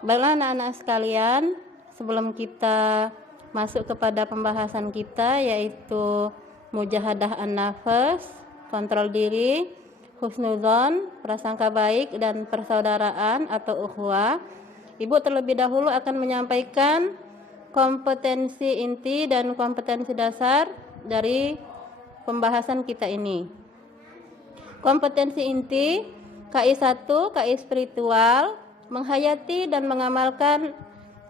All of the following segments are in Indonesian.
Baiklah anak-anak sekalian, sebelum kita masuk kepada pembahasan kita yaitu mujahadah an-nafas, kontrol diri, husnudzon, prasangka baik, dan persaudaraan atau ukhuwah, Ibu terlebih dahulu akan menyampaikan kompetensi inti dan kompetensi dasar dari pembahasan kita ini. Kompetensi inti, KI 1, KI spiritual, menghayati dan mengamalkan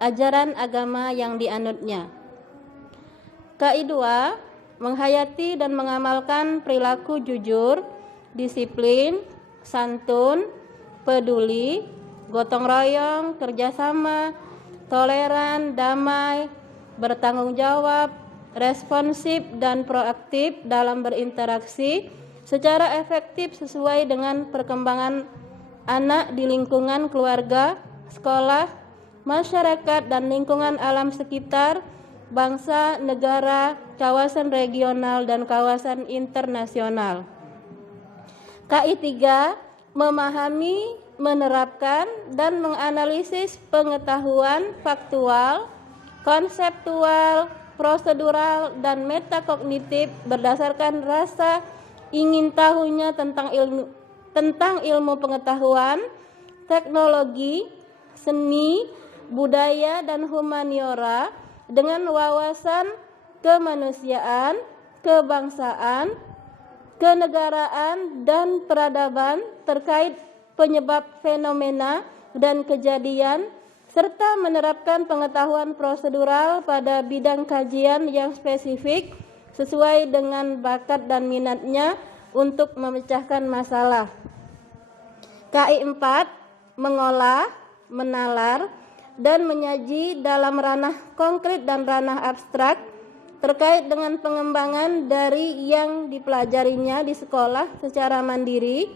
ajaran agama yang dianutnya. KI 2, menghayati dan mengamalkan perilaku jujur, disiplin, santun, peduli, gotong royong, kerjasama, toleran, damai, bertanggung jawab, responsif dan proaktif dalam berinteraksi secara efektif sesuai dengan perkembangan anak di lingkungan keluarga, sekolah, masyarakat, dan lingkungan alam sekitar, bangsa, negara, kawasan regional, dan kawasan internasional. KI 3, memahami, menerapkan, dan menganalisis pengetahuan faktual, konseptual, prosedural, dan metakognitif berdasarkan rasa ingin tahunya tentang ilmu pengetahuan, teknologi, seni, budaya, dan humaniora dengan wawasan kemanusiaan, kebangsaan, kenegaraan, dan peradaban terkait penyebab fenomena dan kejadian, serta menerapkan pengetahuan prosedural pada bidang kajian yang spesifik sesuai dengan bakat dan minatnya untuk memecahkan masalah. KI 4, mengolah, menalar, dan menyaji dalam ranah konkret dan ranah abstrak terkait dengan pengembangan dari yang dipelajarinya di sekolah secara mandiri,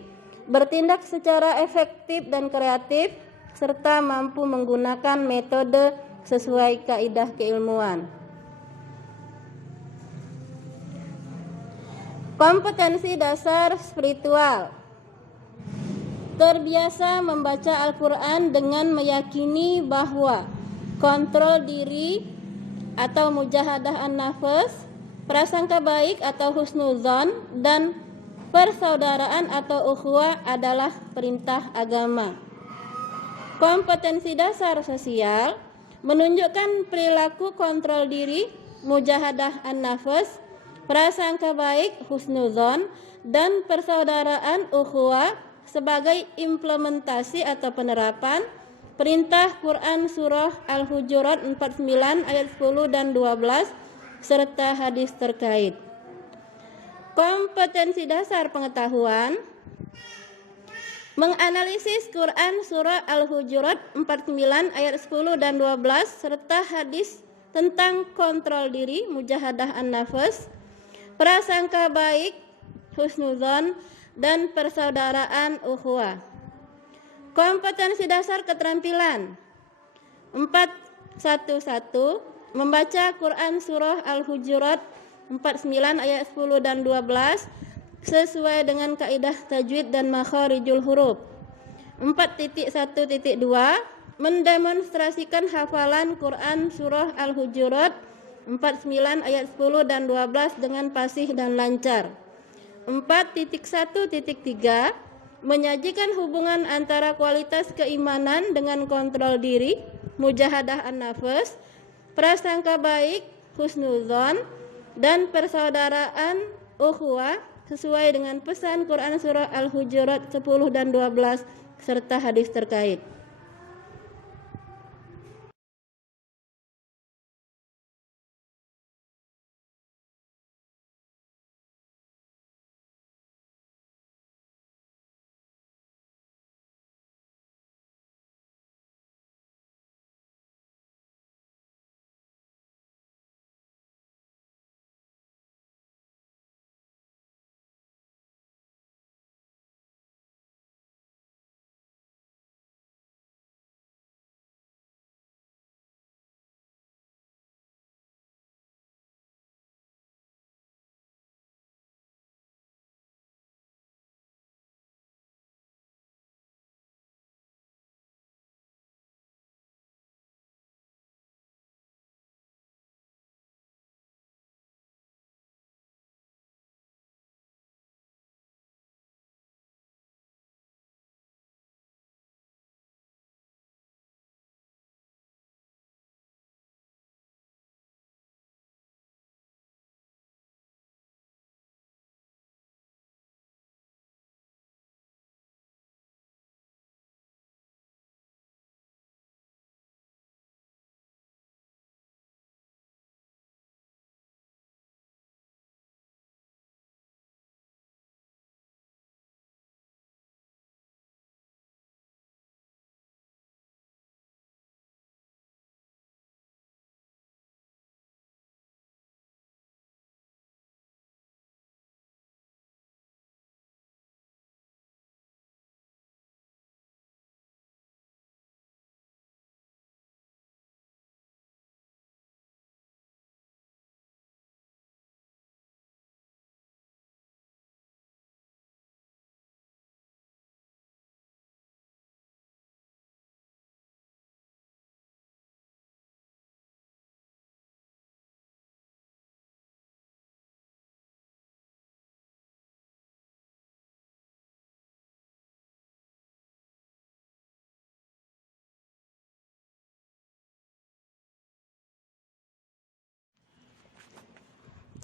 bertindak secara efektif dan kreatif, serta mampu menggunakan metode sesuai kaidah keilmuan. Kompetensi dasar spiritual. Terbiasa membaca Al-Quran dengan meyakini bahwa kontrol diri atau mujahadah an-nafas, prasangka baik atau husnuzon, dan persaudaraan atau ukhuwah adalah perintah agama. Kompetensi dasar sosial menunjukkan perilaku kontrol diri, mujahadah an-nafas, prasangka baik, husnuzon, dan persaudaraan ukhuwah sebagai implementasi atau penerapan perintah Quran Surah Al-Hujurat 49 ayat 10 dan 12 serta hadis terkait. Kompetensi dasar pengetahuan menganalisis Quran Surah Al-Hujurat 49 ayat 10 dan 12 serta hadis tentang kontrol diri, mujahadah an-nafas, prasangka baik, husnuzon, dan persaudaraan ukhuwah. Kompetensi dasar keterampilan 411, membaca Quran Surah Al-Hujurat 49 ayat 10 dan 12 sesuai dengan kaidah tajwid dan makharijul huruf. 4.1.2, mendemonstrasikan hafalan Quran Surah Al-Hujurat 49 ayat 10 dan 12 dengan fasih dan lancar. 4.1.3, menyajikan hubungan antara kualitas keimanan dengan kontrol diri, mujahadah an-nafas, prasangka baik, husnuzon, dan persaudaraan ukhuwah sesuai dengan pesan Quran Surah Al-Hujurat 10 dan 12 serta hadis terkait.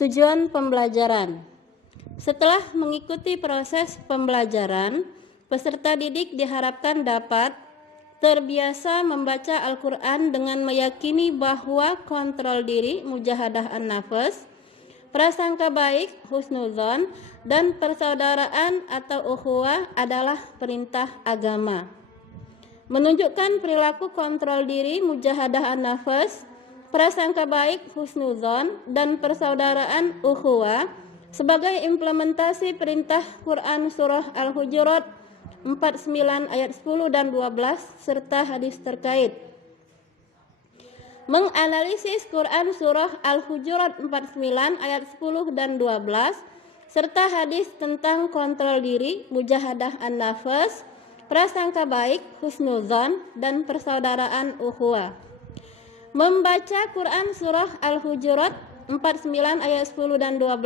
Tujuan pembelajaran. Setelah mengikuti proses pembelajaran, peserta didik diharapkan dapat terbiasa membaca Al-Quran dengan meyakini bahwa kontrol diri, mujahadah an-nafas, prasangka baik, husnuzon, dan persaudaraan atau ukhuwah adalah perintah agama. Menunjukkan perilaku kontrol diri, mujahadah an-nafas, prasangka baik, husnuzon, dan persaudaraan ukhuwah sebagai implementasi perintah Quran Surah Al-Hujurat 49 ayat 10 dan 12 serta hadis terkait. Menganalisis Quran Surah Al-Hujurat 49 ayat 10 dan 12 serta hadis tentang kontrol diri, mujahadah an-nafas, prasangka baik, husnuzon, dan persaudaraan ukhuwah. Membaca Quran Surah Al-Hujurat 49 ayat 10 dan 12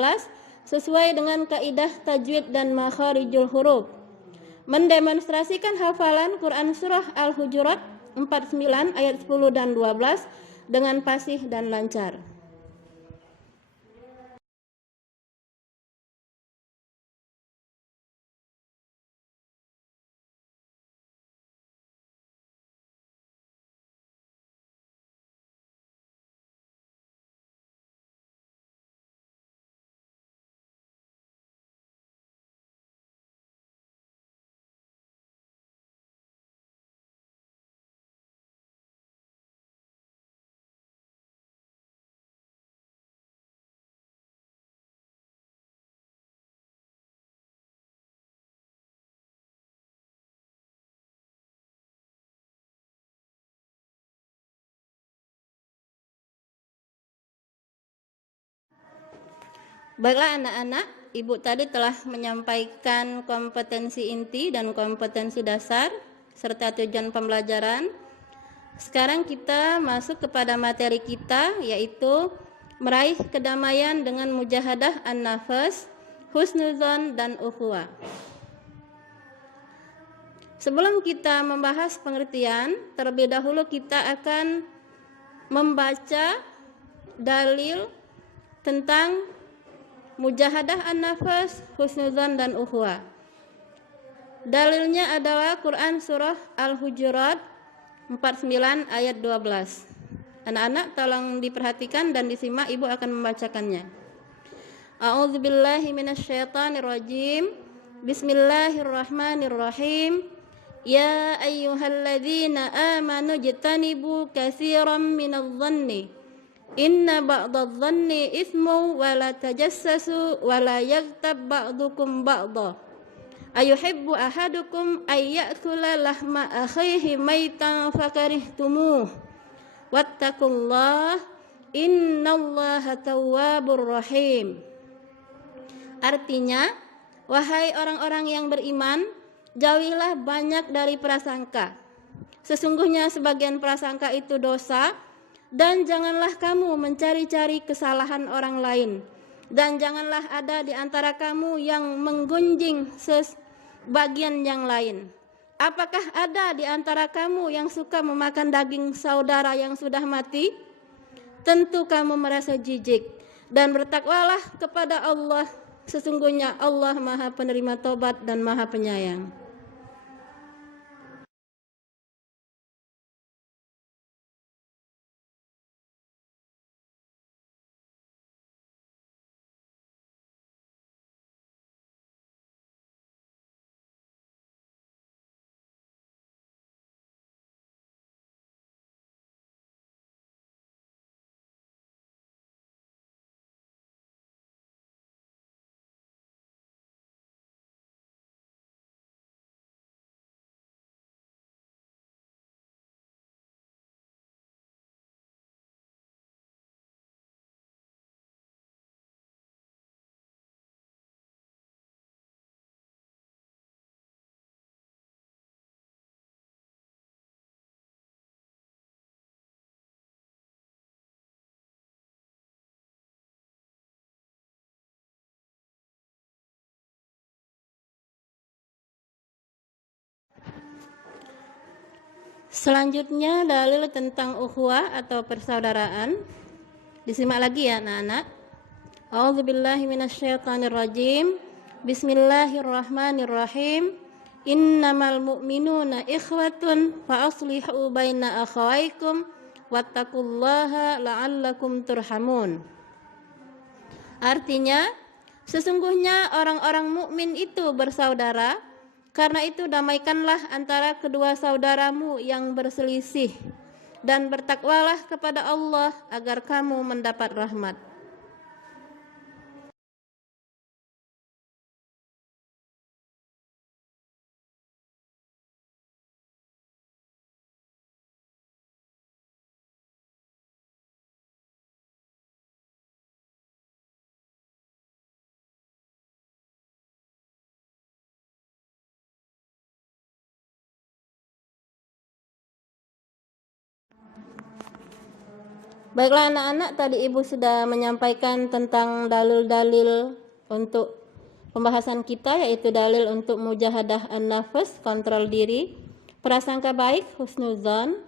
sesuai dengan kaidah tajwid dan makharijul huruf. Mendemonstrasikan hafalan Quran Surah Al-Hujurat 49 ayat 10 dan 12 dengan fasih dan lancar. Baiklah anak-anak, Ibu tadi telah menyampaikan kompetensi inti dan kompetensi dasar serta tujuan pembelajaran. Sekarang kita masuk kepada materi kita, yaitu meraih kedamaian dengan mujahadah an-nafas, husnuzon, dan ukhuwah. Sebelum kita membahas pengertian, terlebih dahulu kita akan membaca dalil tentang mujahadah an-nafas, husnuzon, dan ukhuwah. Dalilnya adalah Quran Surah Al-Hujurat 49 ayat 12. Anak-anak tolong diperhatikan dan disimak, Ibu akan membacakannya. A'udzubillahi minasyaitonirrajim. Bismillahirrahmanirrahim. Ya ayyuhalladzina amanu jtanibu katsiran minadh-dhanni inna ba'dadh-dhanni itsmu wa la tajassasu wa la yaghtab ba'dukum ba'dha ayuhibbu ahadukum ay ya'kula lahma akhihi maitan fakarihtumuh wattaqullah innallaha tawwabur rahim. Artinya, wahai orang-orang yang beriman, jauhilah banyak dari prasangka. Sesungguhnya sebagian prasangka itu dosa. Dan janganlah kamu mencari-cari kesalahan orang lain. Dan janganlah ada di antara kamu yang menggunjing sebagian yang lain. Apakah ada di antara kamu yang suka memakan daging saudara yang sudah mati? Tentu kamu merasa jijik. Dan bertakwalah kepada Allah. Sesungguhnya Allah Maha Penerima Tobat dan Maha Penyayang. Selanjutnya dalil tentang ukhuwah atau persaudaraan. Disimak lagi ya anak-anak. A'udzubillahi minasyaitonirrajim. Bismillahirrahmanirrahim. Innamal mu'minuna ikhwatun fa aslihu baina akhawaykum wattaqullaha la'allakum turhamun. Artinya, sesungguhnya orang-orang mukmin itu bersaudara, karena itu damaikanlah antara kedua saudaramu yang berselisih, dan bertakwalah kepada Allah agar kamu mendapat rahmat. Baiklah anak-anak, tadi Ibu sudah menyampaikan tentang dalil-dalil untuk pembahasan kita, yaitu dalil untuk mujahadah an-nafs, kontrol diri, prasangka baik, husnuzon,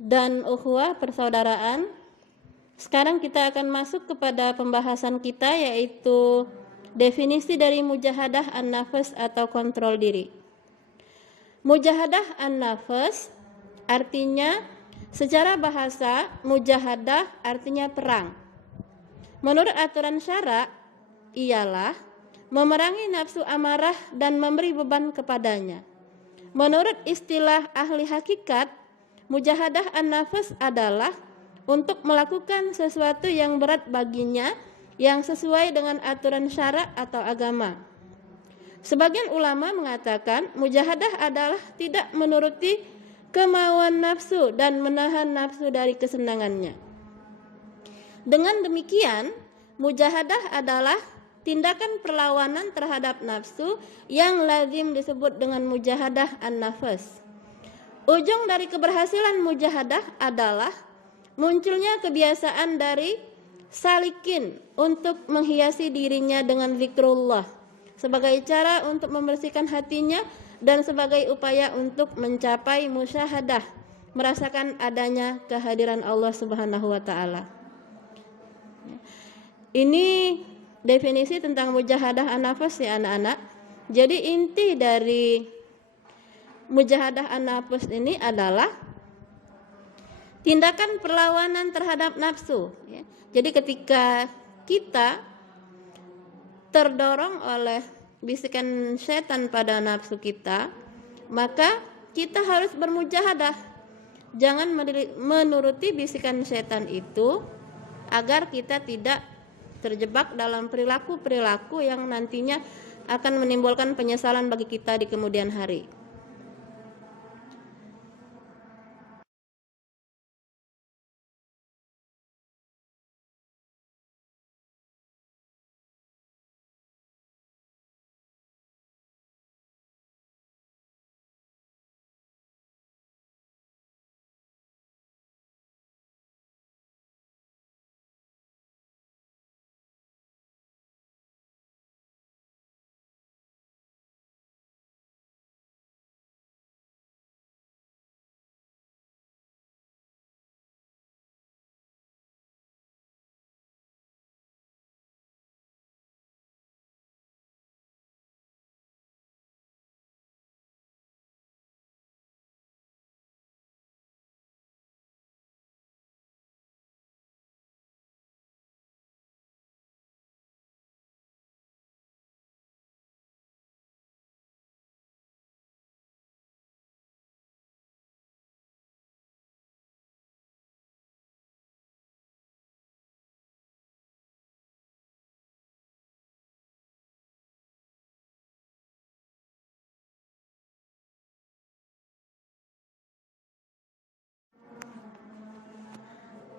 dan ukhuwah, persaudaraan. Sekarang kita akan masuk kepada pembahasan kita, yaitu definisi dari mujahadah an-nafs atau kontrol diri. Mujahadah an-nafs artinya, secara bahasa, mujahadah artinya perang. Menurut aturan syara, ialah memerangi nafsu amarah dan memberi beban kepadanya. Menurut istilah ahli hakikat, mujahadah an-nafs adalah untuk melakukan sesuatu yang berat baginya yang sesuai dengan aturan syara atau agama. Sebagian ulama mengatakan mujahadah adalah tidak menuruti kemauan nafsu dan menahan nafsu dari kesenangannya. Dengan demikian, mujahadah adalah tindakan perlawanan terhadap nafsu yang lazim disebut dengan mujahadah an-nafs. Ujung dari keberhasilan mujahadah adalah munculnya kebiasaan dari salikin untuk menghiasi dirinya dengan zikrullah sebagai cara untuk membersihkan hatinya dan sebagai upaya untuk mencapai musyahadah, merasakan adanya kehadiran Allah Subhanahu wa taala. Ini definisi tentang mujahadah an-nafs ya anak-anak. Jadi inti dari mujahadah an-nafs ini adalah tindakan perlawanan terhadap nafsu. Jadi ketika kita terdorong oleh bisikan setan pada nafsu kita, maka kita harus bermujahadah. Jangan menuruti bisikan setan itu agar kita tidak terjebak dalam perilaku-perilaku yang nantinya akan menimbulkan penyesalan bagi kita di kemudian hari.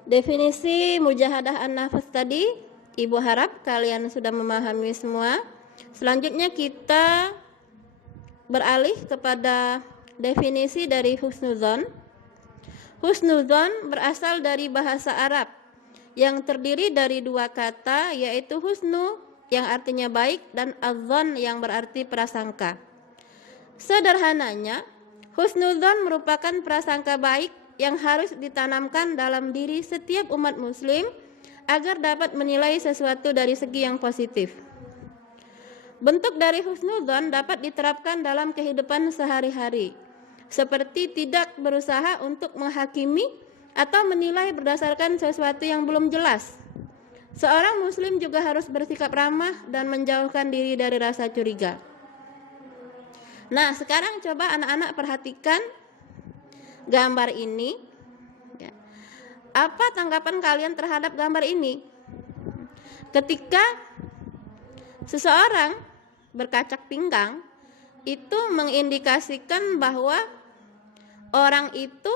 Definisi mujahadah an-nafs tadi, Ibu harap kalian sudah memahami semua. Selanjutnya kita beralih kepada definisi dari husnuzon. Husnuzon berasal dari bahasa Arab yang terdiri dari dua kata, yaitu husnu yang artinya baik dan adzon yang berarti prasangka. Sederhananya, husnuzon merupakan prasangka baik yang harus ditanamkan dalam diri setiap umat muslim agar dapat menilai sesuatu dari segi yang positif. Bentuk dari husnudzon dapat diterapkan dalam kehidupan sehari-hari, seperti tidak berusaha untuk menghakimi atau menilai berdasarkan sesuatu yang belum jelas. Seorang muslim juga harus bersikap ramah dan menjauhkan diri dari rasa curiga. Nah, sekarang coba anak-anak perhatikan gambar ini. Apa tanggapan kalian terhadap gambar ini? Ketika seseorang berkacak pinggang, itu mengindikasikan bahwa orang itu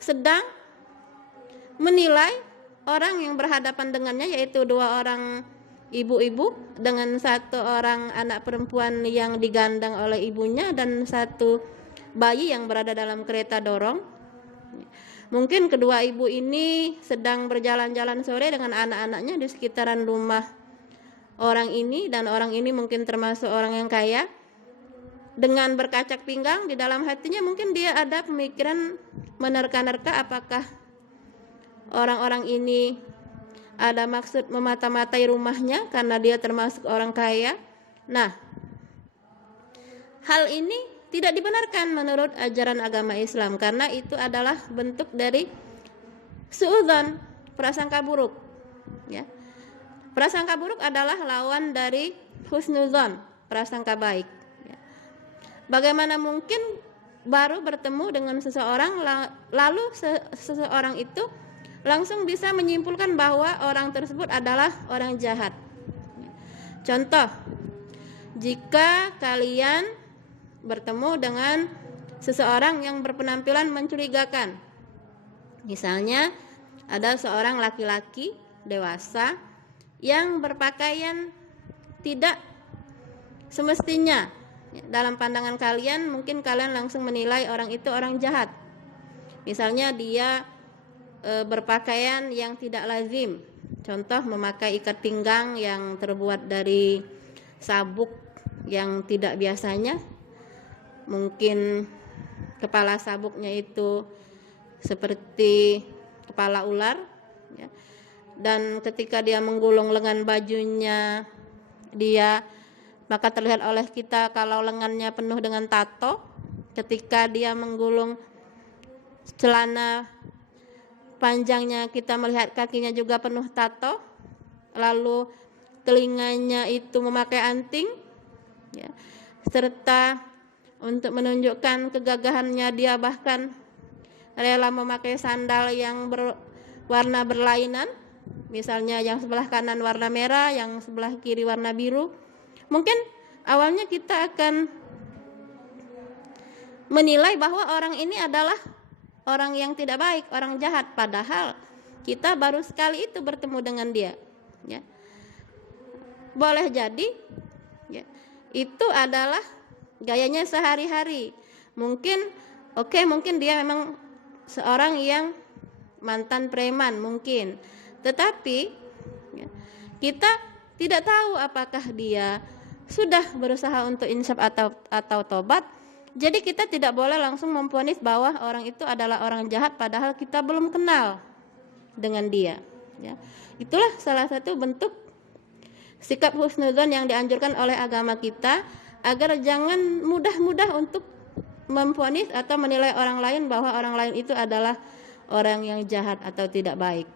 sedang menilai orang yang berhadapan dengannya, yaitu dua orang ibu-ibu dengan satu orang anak perempuan yang digandang oleh ibunya dan satu bayi yang berada dalam kereta dorong. Mungkin kedua ibu ini sedang berjalan-jalan sore dengan anak-anaknya di sekitaran rumah orang ini, dan orang ini mungkin termasuk orang yang kaya. Dengan berkacak pinggang, di dalam hatinya mungkin dia ada pemikiran menerka-nerka apakah orang-orang ini ada maksud memata-matai rumahnya karena dia termasuk orang kaya. Nah, hal ini tidak dibenarkan menurut ajaran agama Islam, karena itu adalah bentuk dari suudzon, prasangka buruk. Ya. Prasangka buruk adalah lawan dari husnudzon, prasangka baik. Ya. Bagaimana mungkin baru bertemu dengan seseorang lalu seseorang itu langsung bisa menyimpulkan bahwa orang tersebut adalah orang jahat. Contoh, jika kalian bertemu dengan seseorang yang berpenampilan mencurigakan, misalnya ada seorang laki-laki dewasa yang berpakaian tidak semestinya, dalam pandangan kalian mungkin kalian langsung menilai orang itu orang jahat. Misalnya dia berpakaian yang tidak lazim, contoh memakai ikat pinggang yang terbuat dari sabuk yang tidak biasanya. Mungkin kepala sabuknya itu seperti kepala ular, ya. Dan ketika dia menggulung lengan bajunya dia, maka terlihat oleh kita kalau lengannya penuh dengan tato. Ketika dia menggulung celana panjangnya, kita melihat kakinya juga penuh tato. Lalu telinganya itu memakai anting, ya. Serta untuk menunjukkan kegagahannya dia bahkan rela memakai sandal yang berwarna berlainan, misalnya yang sebelah kanan warna merah, yang sebelah kiri warna biru. Mungkin awalnya kita akan menilai bahwa orang ini adalah orang yang tidak baik, orang jahat, padahal kita baru sekali itu bertemu dengan dia, ya. Boleh jadi, ya, itu adalah gayanya sehari-hari. Mungkin dia memang seorang yang mantan preman mungkin, tetapi ya, kita tidak tahu apakah dia sudah berusaha untuk insaf atau tobat. Jadi kita tidak boleh langsung memvonis bahwa orang itu adalah orang jahat padahal kita belum kenal dengan dia, ya. Itulah salah satu bentuk sikap husnudzon yang dianjurkan oleh agama kita, agar jangan mudah-mudah untuk memvonis atau menilai orang lain bahwa orang lain itu adalah orang yang jahat atau tidak baik.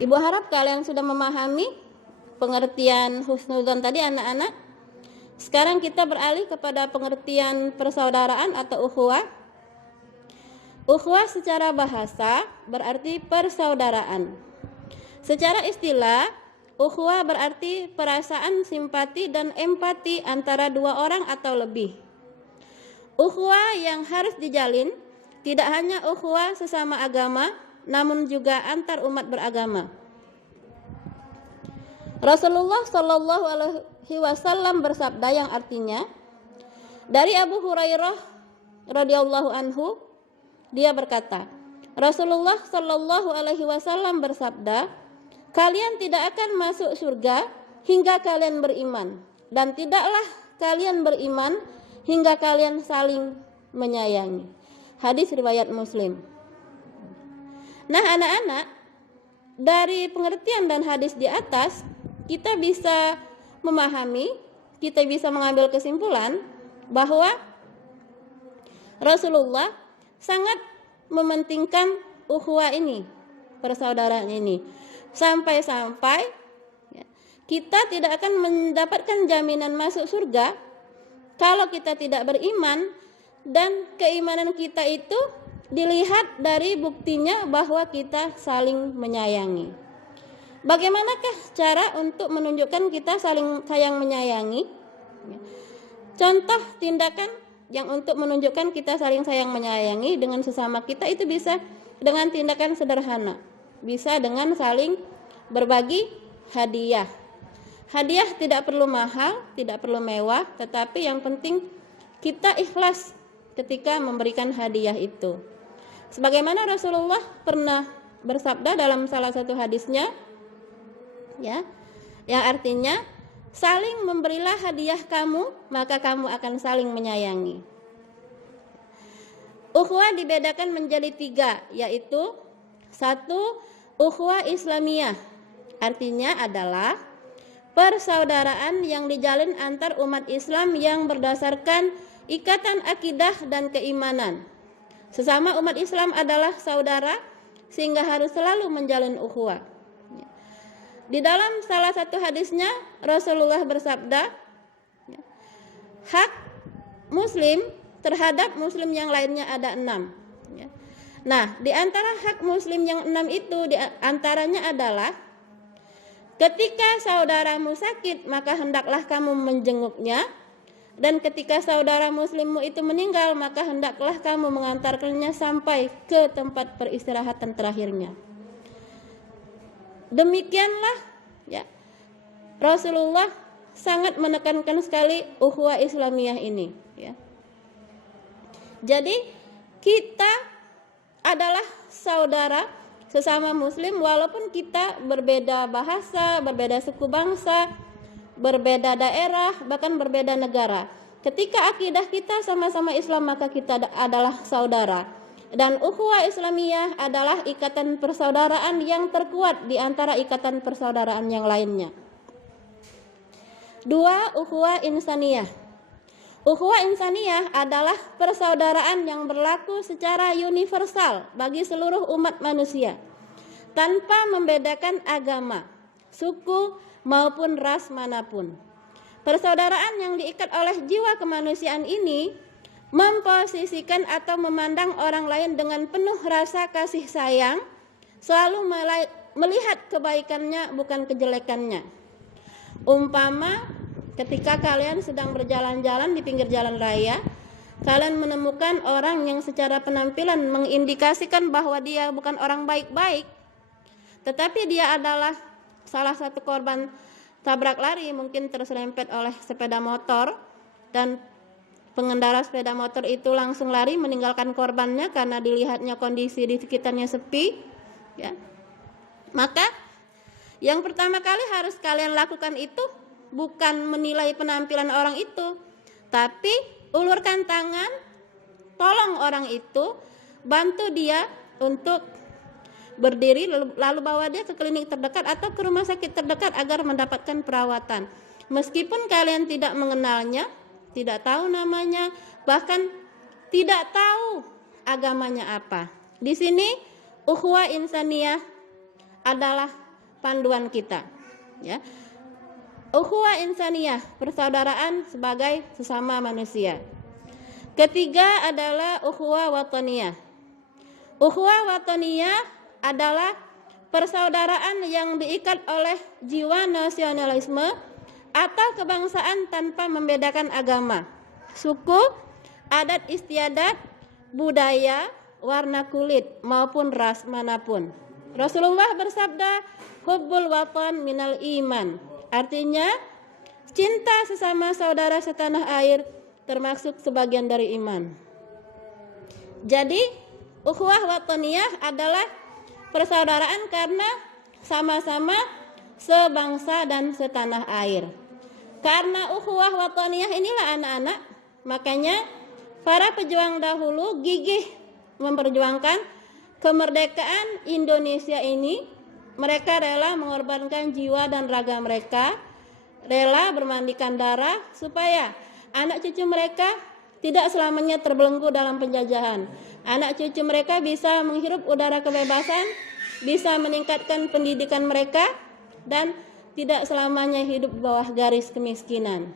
Ibu harap kalian sudah memahami pengertian husnudzon tadi anak-anak. Sekarang kita beralih kepada pengertian persaudaraan atau ukhuwah. Ukhuwah secara bahasa berarti persaudaraan. Secara istilah, ukhuwah berarti perasaan simpati dan empati antara dua orang atau lebih. Ukhuwah yang harus dijalin tidak hanya ukhuwah sesama agama, namun juga antar umat beragama. Rasulullah Shallallahu Alaihi Wasallam bersabda yang artinya, dari Abu Hurairah radhiyallahu anhu, dia berkata, Rasulullah Shallallahu Alaihi Wasallam bersabda, kalian tidak akan masuk surga hingga kalian beriman, dan tidaklah kalian beriman hingga kalian saling menyayangi. Hadis riwayat Muslim. Nah anak-anak, dari pengertian dan hadis di atas, kita bisa memahami, kita bisa mengambil kesimpulan bahwa Rasulullah sangat mementingkan ukhuwah ini, persaudaraan ini. Sampai-sampai kita tidak akan mendapatkan jaminan masuk surga kalau kita tidak beriman, dan keimanan kita itu dilihat dari buktinya bahwa kita saling menyayangi. Bagaimanakah cara untuk menunjukkan kita saling sayang menyayangi? Contoh tindakan yang untuk menunjukkan kita saling sayang menyayangi dengan sesama kita itu bisa dengan tindakan sederhana. Bisa dengan saling berbagi hadiah. Hadiah tidak perlu mahal, tidak perlu mewah, tetapi yang penting kita ikhlas ketika memberikan hadiah itu. Sebagaimana Rasulullah pernah bersabda dalam salah satu hadisnya, ya, yang artinya saling memberilah hadiah kamu, maka kamu akan saling menyayangi. Ukhuwah dibedakan menjadi 3, yaitu 1, ukhuwah Islamiyah, artinya adalah persaudaraan yang dijalin antar umat Islam yang berdasarkan ikatan akidah dan keimanan. Sesama umat Islam adalah saudara, sehingga harus selalu menjalin ukhuwah. Di dalam salah satu hadisnya Rasulullah bersabda, hak muslim terhadap muslim yang lainnya ada 6. Nah, di antara hak muslim yang 6 itu di antaranya adalah ketika saudaramu sakit, maka hendaklah kamu menjenguknya, dan ketika saudara muslimmu itu meninggal, maka hendaklah kamu mengantarkannya sampai ke tempat peristirahatan terakhirnya. Demikianlah ya, Rasulullah sangat menekankan sekali ukhuwah Islamiyah ini ya. Jadi kita adalah saudara sesama muslim walaupun kita berbeda bahasa, berbeda suku bangsa, berbeda daerah, bahkan berbeda negara. Ketika akidah kita sama-sama Islam, maka kita adalah saudara. Dan ukhuwah Islamiyah adalah ikatan persaudaraan yang terkuat di antara ikatan persaudaraan yang lainnya. 2, ukhuwah insaniyah. Ukhuwah insaniyah adalah persaudaraan yang berlaku secara universal bagi seluruh umat manusia, tanpa membedakan agama, suku, maupun ras manapun. Persaudaraan yang diikat oleh jiwa kemanusiaan ini memposisikan atau memandang orang lain dengan penuh rasa kasih sayang, selalu melihat kebaikannya bukan kejelekannya. Umpama ketika kalian sedang berjalan-jalan di pinggir jalan raya, kalian menemukan orang yang secara penampilan mengindikasikan bahwa dia bukan orang baik-baik, tetapi dia adalah salah satu korban tabrak lari, mungkin terserempet oleh sepeda motor, dan pengendara sepeda motor itu langsung lari meninggalkan korbannya karena dilihatnya kondisi di sekitarnya sepi ya. Maka yang pertama kali harus kalian lakukan itu bukan menilai penampilan orang itu, tapi ulurkan tangan, tolong orang itu, bantu dia untuk berdiri, lalu bawa dia ke klinik terdekat atau ke rumah sakit terdekat agar mendapatkan perawatan. Meskipun kalian tidak mengenalnya, tidak tahu namanya, bahkan tidak tahu agamanya apa. Di sini ukhuwah insaniyah adalah panduan kita. Ya. Ukhuwah insaniyah, persaudaraan sebagai sesama manusia. Ketiga adalah ukhuwah wataniyah. Ukhuwah wataniyah adalah persaudaraan yang diikat oleh jiwa nasionalisme atau kebangsaan tanpa membedakan agama, suku, adat istiadat, budaya, warna kulit maupun ras manapun. Rasulullah bersabda, hubbul watan minal iman. Artinya, cinta sesama saudara setanah air termasuk sebagian dari iman. Jadi, ukhuwah wataniyah adalah persaudaraan karena sama-sama sebangsa dan setanah air. Karena ukhuwah wataniyah inilah anak-anak, makanya para pejuang dahulu gigih memperjuangkan kemerdekaan Indonesia ini. Mereka rela mengorbankan jiwa dan raga mereka, rela bermandikan darah supaya anak cucu mereka tidak selamanya terbelenggu dalam penjajahan. Anak cucu mereka bisa menghirup udara kebebasan, bisa meningkatkan pendidikan mereka, dan tidak selamanya hidup di bawah garis kemiskinan.